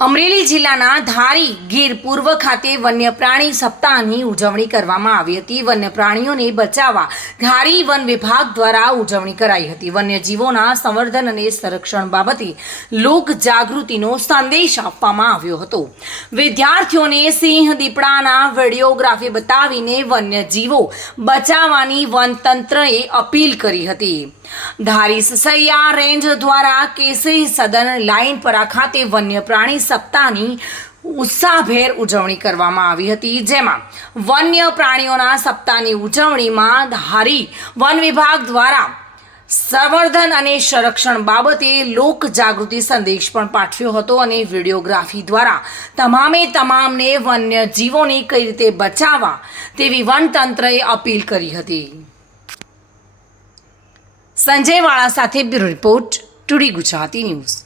અમરેલી જિલ્લાના ધારી ગીર પૂર્વ ખાતે વન્ય પ્રાણી સપ્તાહની ઉજવણી કરવામાં આવી હતી। વન્ય પ્રાણીઓને બચાવવા ધારી વન વિભાગ દ્વારા ઉજવણી કરાઈ હતી। વન્યજીવોના સંવર્ધન અને સંરક્ષણ બાબતે લોક જાગૃતિનો સંદેશ આપવામાં આવ્યો હતો। વિદ્યાર્થીઓને સિંહ દીપડાના વિડીયોગ્રાફી બતાવીને વન્યજીવો બચાવવાની વનતંત્રએ અપીલ કરી હતી। ધારી સસૈયા રેન્જ દ્વારા કેસરી સદન લાઈનપરા ખાતે વન્ય પ્રાણી સપ્તાહની ઉત્સાહભેર ઉજવણી કરવામાં આવી હતી, જેમાં વન્ય પ્રાણીઓના સપ્તાહની ઉજવણીમાં ધારી વન વિભાગ દ્વારા સંવર્ધન અને સંરક્ષણ બાબતે લોક જાગૃતિ સંદેશ પણ પાઠવ્યો હતો અને વિડીયોગ્રાફી દ્વારા તમામને વન્યજીવોને કઈ રીતે બચાવવા તેવી વનતંત્રએ અપીલ કરી હતી। સંજય વાળા સાથે bureau report, today Gujarati news.